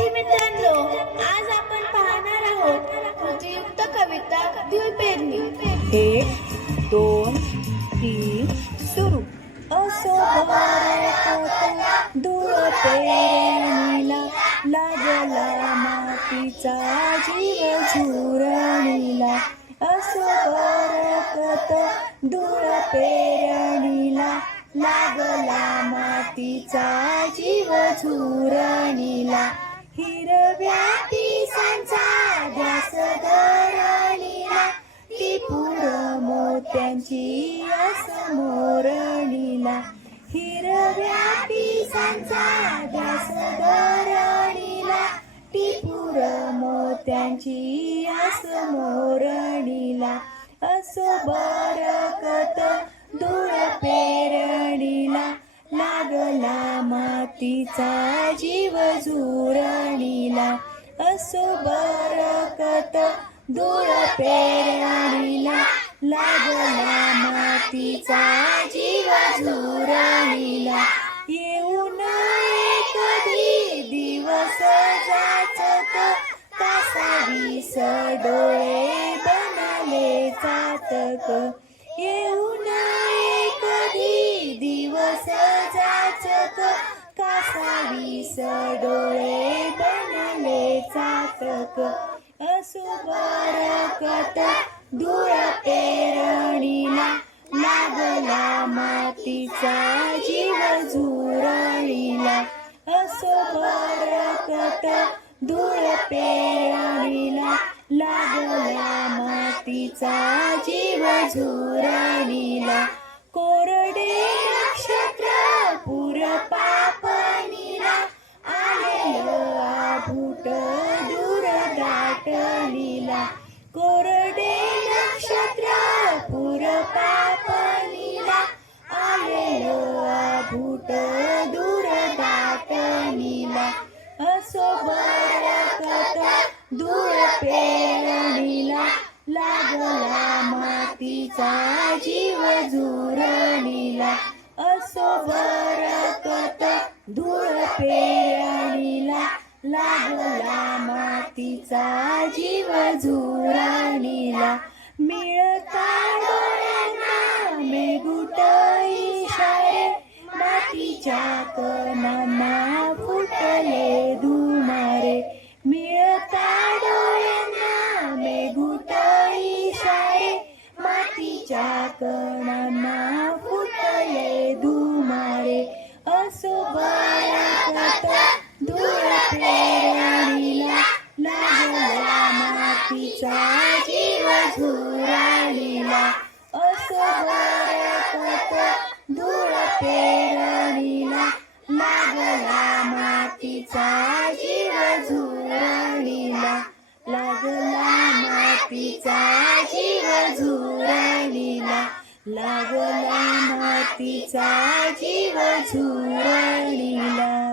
विद्यार्थी मित्रांनो आज आपण पाहणार आहोत कृतीयुक्त कविता द्विपेरणी एक दोन तीन सुरू. असो दूर पेरणीला लागला मातीचा जीव झुरणीला असो परत दूर पेरणीला लागला मातीचा जीव झुरणीला हिरव्या पिसांचा ध्यास धरणीला ती पुर मोत्यांची असमोरणीला हिरव्या पिसांचा ध्यास धरणीला ती पुर मोत्यांची असमोरणीला असो बरकत धूळ पेरणीला लागला मातीचा जीव झुरणीला असो बरकत. धूळ पेरणीला लागला मातीचा जीव येऊ येऊन कधी दिवस जाचत तासावी डोळे बनले जातक. येऊन कासावीस डोळे बनले चातक. असो धुळ धूळ पेरणीला लागला मातीचा जीव झुरळीला. असो धुळ धूळ पेरणीला लागला मातीचा जीव झुरळीला. कोरडे दाटलीला कोरडे नक्षत्र पुर पापणीला आलेलो आभूट दूर दाटलीला असो बरकत दूर पेरणीला. लागला मातीचा जीव झुरणीला असो बरकत धूळ पेरणीला. लागला तिचा जीव झुराणीला मिळता डोळ्यांना मेघुट इशारे मातीच्या कणांना फुटले धुमारे. मिळता डोळ्यांना मेघुट इशारे मातीच्या कणांना फुटले धुमारे. असो जीव असं असो बरकत धूळ पेरणीला लागला मातीचा जीव झुरणीला लागला मातीचा जीव झुरणीला लागला मातीचा जीव झुराळीला